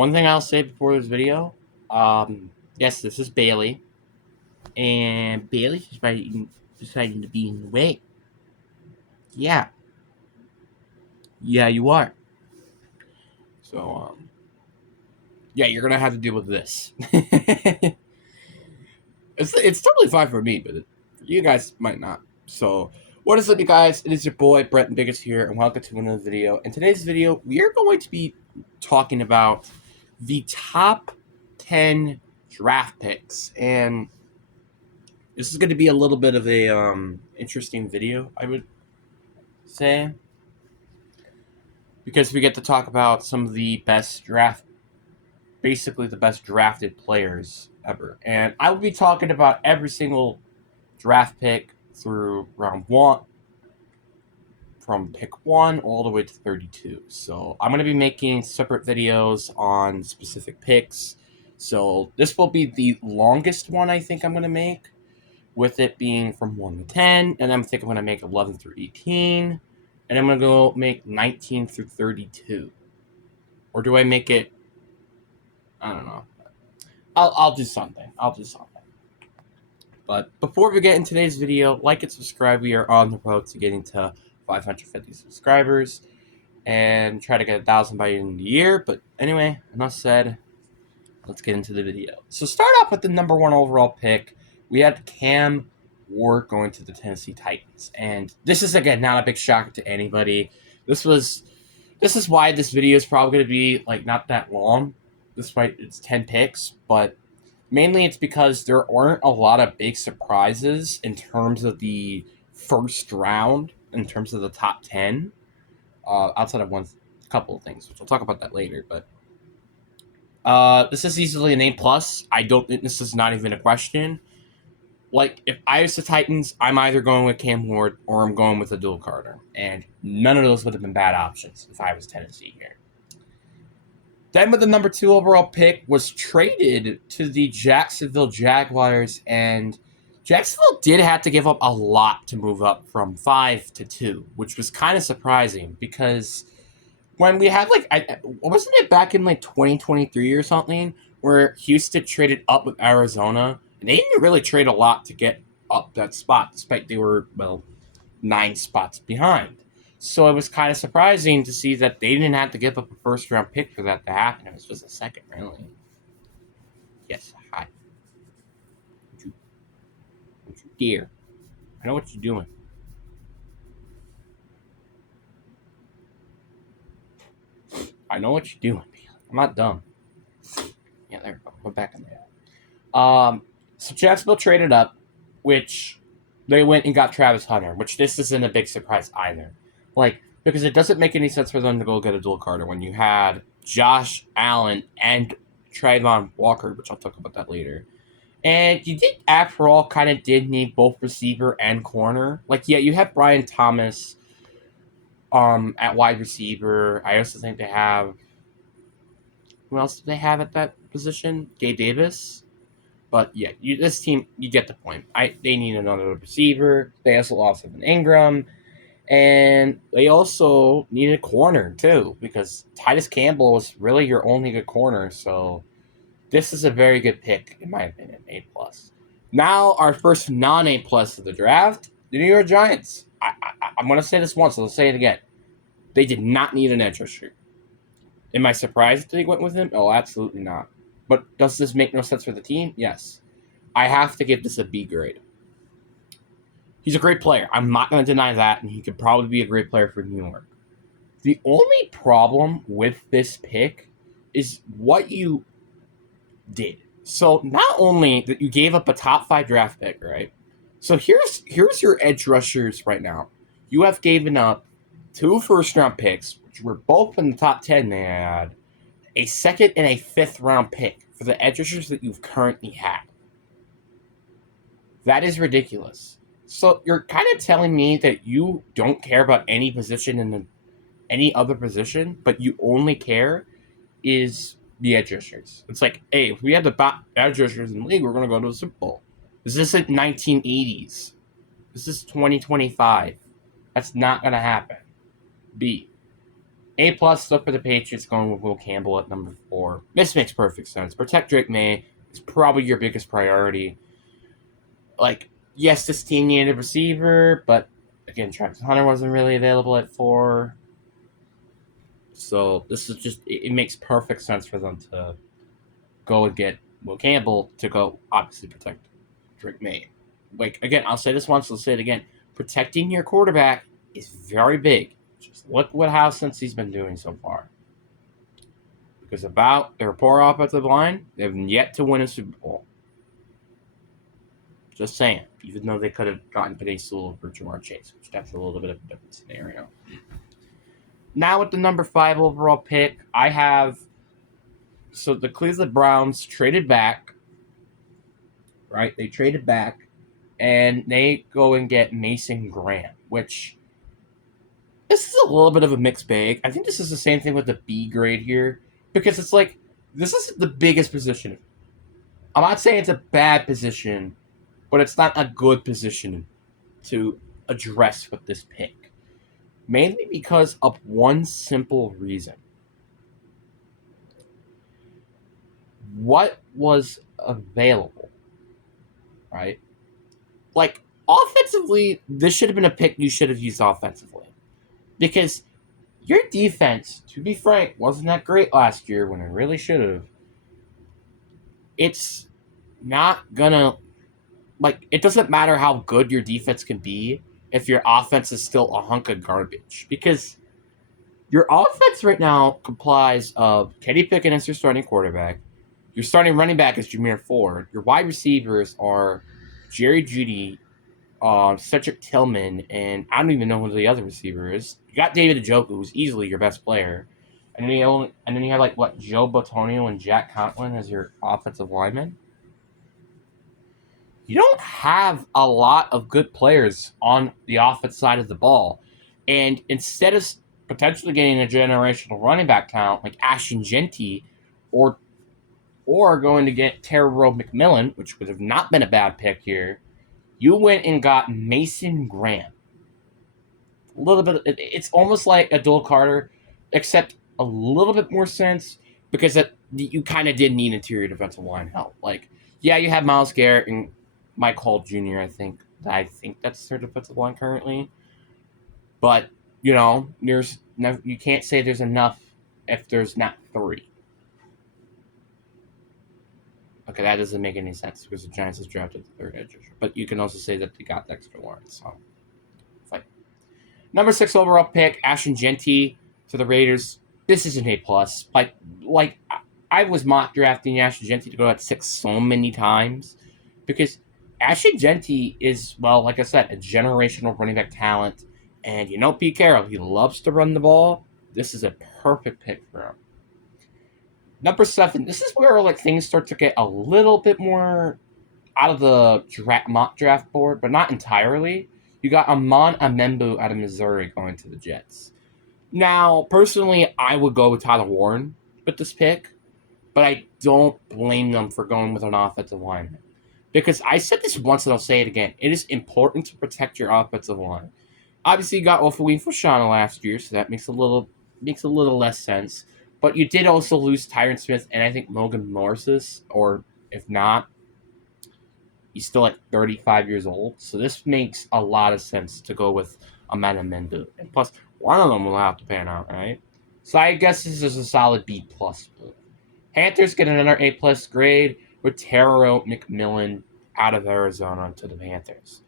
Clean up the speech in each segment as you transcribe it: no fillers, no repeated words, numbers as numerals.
one thing I'll say before this video, yes, this is Bailey, and Bailey's deciding to be in the way. Yeah, you are. So, yeah, you're gonna have to deal with this. it's totally fine for me, but you guys might not. So, what is up, you guys? It is your boy Brett Biggest here, and welcome to another video. In today's video, we are going to be talking about the top 10 draft picks, and this is going to be a little bit of a interesting video, I would say, because we get to talk about some of the basically the best drafted players ever, and I will be talking about every single draft pick through round one, from pick 1 all the way to 32. So I'm going to be making separate videos on specific picks. So this will be the longest one I think I'm going to make, with it being from 1 to 10. And I think I'm going to make 11 through 18. And I'm going to go make 19 through 32. Or do I make it? I don't know. I'll do something. But before we get in today's video, like and subscribe. We are on the road to getting to 550 subscribers and try to get 1,000 by the end of the year. But anyway, enough said. Let's get into the video. So start off with the number 1 overall pick. We had Cam Ward going to the Tennessee Titans, and this is again not a big shock to anybody. This is why this video is probably going to be like not that long, despite it's 10 picks, but mainly it's because there aren't a lot of big surprises in terms of the first round, in terms of the top 10, outside of a couple of things, which we'll talk about that later. But this is easily an A+. I don't think this is not even a question. Like, if I was the Titans, I'm either going with Cam Ward or I'm going with Adul Carter. And none of those would have been bad options if I was Tennessee here. Then with the number 2 overall pick was traded to the Jacksonville Jaguars, and Jacksonville did have to give up a lot to move up from 5 to 2, which was kind of surprising because when we had wasn't it back in 2023 or something where Houston traded up with Arizona, and they didn't really trade a lot to get up that spot, despite they were 9 spots behind. So it was kind of surprising to see that they didn't have to give up a first-round pick for that to happen. It was just a second, really. Yes, hi. Don't you dare. I know what you're doing. I know what you're doing. I'm not dumb. Yeah, there we go. Go back in there. So Jacksonville traded up, which they went and got Travis Hunter, which this isn't a big surprise either. Because it doesn't make any sense for them to go get Adul Carter when you had Josh Allen and Trayvon Walker, which I'll talk about that later. And you did, after all, kind of did need both receiver and corner. You have Brian Thomas at wide receiver. I also think they have... Who else do they have at that position? Gabe Davis. But yeah, this team, you get the point. They need another receiver. They also lost Evan Ingram. And they also needed a corner, too, because Titus Campbell was really your only good corner. So this is a very good pick, in my opinion, A+. Now, our first non-A+ of the draft, the New York Giants. I'm going to say this once, so I'll say it again. They did not need an edge rusher. Am I surprised that they went with him? Oh, absolutely not. But does this make no sense for the team? Yes. I have to give this a B grade. He's a great player. I'm not going to deny that, and he could probably be a great player for New York. The only problem with this pick is what you did. So not only that you gave up a top 5 draft pick, right? So here's your edge rushers right now. You have given up 2 first-round picks, which were both in the top 10 they had, a 2nd and a 5th round pick for the edge rushers that you've currently had. That is ridiculous. So you're kind of telling me that you don't care about any position in any other position, but you only care is the edge rushers. It's like, hey, if we had the top edge rushers in the league, we're going to go to the Super Bowl. This isn't 1980s. This is 2025. That's not going to happen. B. A plus stuff for the Patriots going with Will Campbell at number 4. This makes perfect sense. Protect Drake May is probably your biggest priority. Like, yes, this team needed a receiver, but again, Travis Hunter wasn't really available at 4. So this is just, it makes perfect sense for them to go and get Will Campbell to go obviously protect Drake May. Like, again, I'll say this once, I'll say it again. Protecting your quarterback is very big. Just look how since he's been doing so far. Because about their poor offensive line, they've yet to win a Super Bowl. Just saying. Even though they could have gotten Penei Sewell for Jamar Chase, which that's a little bit of a different scenario. Now with the number 5 overall pick, I have... So the Cleveland Browns traded back. Right? They traded back. And they go and get Mason Graham, which... This is a little bit of a mixed bag. I think this is the same thing with the B grade here. Because it's like, this is the biggest position. I'm not saying it's a bad position, but it's not a good position to address with this pick. Mainly because of one simple reason. What was available, right? Like, offensively, this should have been a pick you should have used offensively. Because your defense, to be frank, wasn't that great last year when it really should have. It's not gonna... Like, it doesn't matter how good your defense can be if your offense is still a hunk of garbage. Because your offense right now complies of Kenny Pickett as your starting quarterback. Your starting running back is Jameer Ford. Your wide receivers are Jerry Jeudy, Cedric Tillman, and I don't even know who the other receiver is. You got David Njoku, who's easily your best player. And then you have, like, what, Joe Botonio and Jack Conklin as your offensive linemen. You don't have a lot of good players on the offense side of the ball. And instead of potentially getting a generational running back talent like Ashton Jeanty or going to get Terrell McMillan, which would have not been a bad pick here, you went and got Mason Graham. A little bit, it's almost like Adol Carter, except a little bit more sense because you kind of did need interior defensive line help. Like, yeah, you have Myles Garrett and Mike Hall Jr., I think that's their defensive line currently. But, you can't say there's enough if there's not 3. Okay, that doesn't make any sense because the Giants has drafted the 3rd edge rusher. But you can also say that they got Dexter Lawrence. So, fine. Number 6 overall pick, Ashton Jeanty to the Raiders. This is an A+. Like I was mock drafting Ashton Jeanty to go at 6 so many times because Ashton Jeanty is, well, like I said, a generational running back talent. And Pete Carroll, he loves to run the ball. This is a perfect pick for him. Number 7, this is where like things start to get a little bit more out of the mock draft board, but not entirely. You got Amon Amembu out of Missouri going to the Jets. Now, personally, I would go with Tyler Warren with this pick, but I don't blame them for going with an offensive lineman. Because I said this once and I'll say it again. It is important to protect your offensive line. Obviously, you got Ofawin Fashanu last year, so that makes a little less sense. But you did also lose Tyron Smith and I think Logan Morris, or if not, he's still at 35 years old. So this makes a lot of sense to go with Amanda Mendu. And plus, one of them will have to pan out, right? So I guess this is a solid B+ move. Panthers get another A+ grade with Terrell McMillan out of Arizona to the Panthers.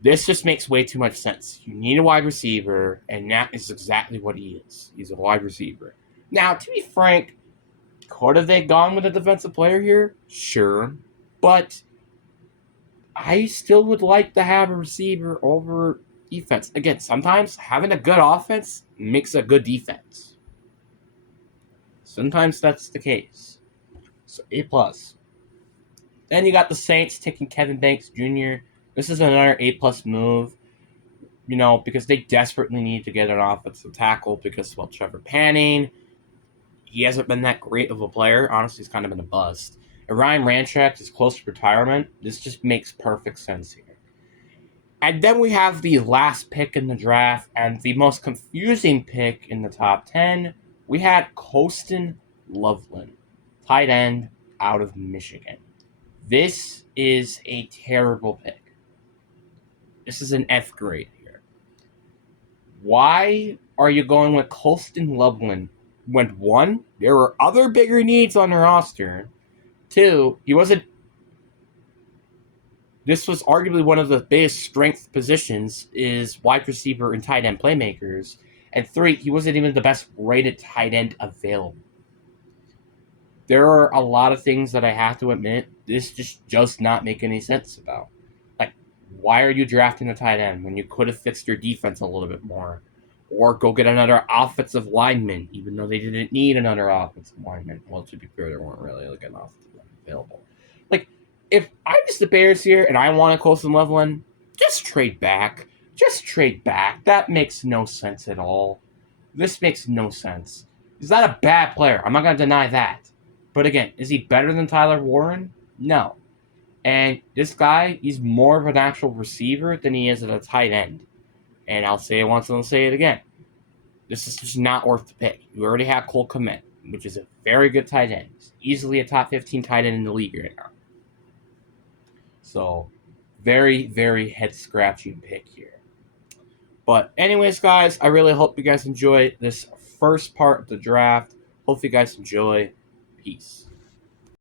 This just makes way too much sense. You need a wide receiver, and that is exactly what he is. He's a wide receiver. Now, to be frank, could have they gone with a defensive player here? Sure. But I still would like to have a receiver over defense. Again, sometimes having a good offense makes a good defense. Sometimes that's the case. So A+. Then you got the Saints taking Kevin Banks Jr. This is another A+ move, because they desperately need to get an offensive tackle because, well, Trevor Panning, he hasn't been that great of a player. Honestly, he's kind of been a bust. And Ryan Ramczyk is close to retirement. This just makes perfect sense here. And then we have the last pick in the draft and the most confusing pick in the top 10. We had Colston Loveland, tight end out of Michigan. This is a terrible pick. This is an F grade here. Why are you going with Colston Loveland when, one, there were other bigger needs on the roster, two, this was arguably one of the biggest strength positions is wide receiver and tight end playmakers, and three, he wasn't even the best rated tight end available. There are a lot of things that I have to admit this just does not make any sense about. Like, why are you drafting a tight end when you could have fixed your defense a little bit more? Or go get another offensive lineman, even though they didn't need another offensive lineman. Well, to be fair, there weren't really like an offensive lineman available. Like, if I'm just the Bears here and I want a Colston Loveland, just trade back. Just trade back. That makes no sense at all. This makes no sense. He's not a bad player. I'm not going to deny that. But again, is he better than Tyler Warren? No. And this guy, he's more of an actual receiver than he is at a tight end. And I'll say it once and I'll say it again. This is just not worth the pick. You already have Cole Kmet, which is a very good tight end. He's easily a top 15 tight end in the league right now. So, very, very head-scratching pick here. But anyways, guys, I really hope you guys enjoy this first part of the draft. Hope you guys enjoy. Peace.